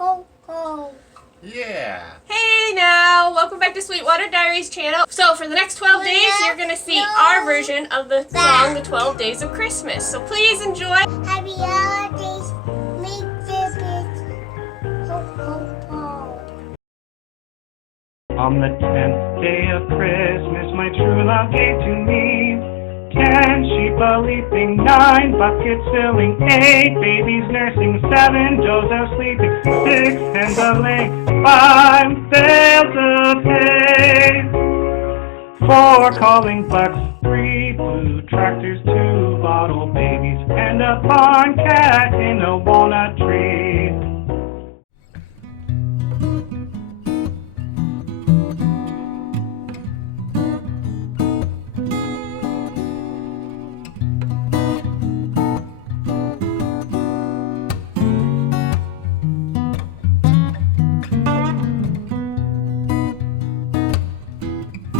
ho, ho. Yeah. Hey now, welcome back to Sweetwater Diaries channel. So for the next 12 days, you're gonna see our version of the song, The 12 Days of Christmas. So please enjoy. Happy holidays, make the ho, ho, ho. On the 10th day of Christmas, my true love gave to me 10 sheep a leaping, 9 buckets filling, 8 babies nursing, 7 does sleeping, 6 hens a laying, 5 bales of hay, 4 calling bucks, 3 blue tractors, 2 bottle babies, and a barn cat in a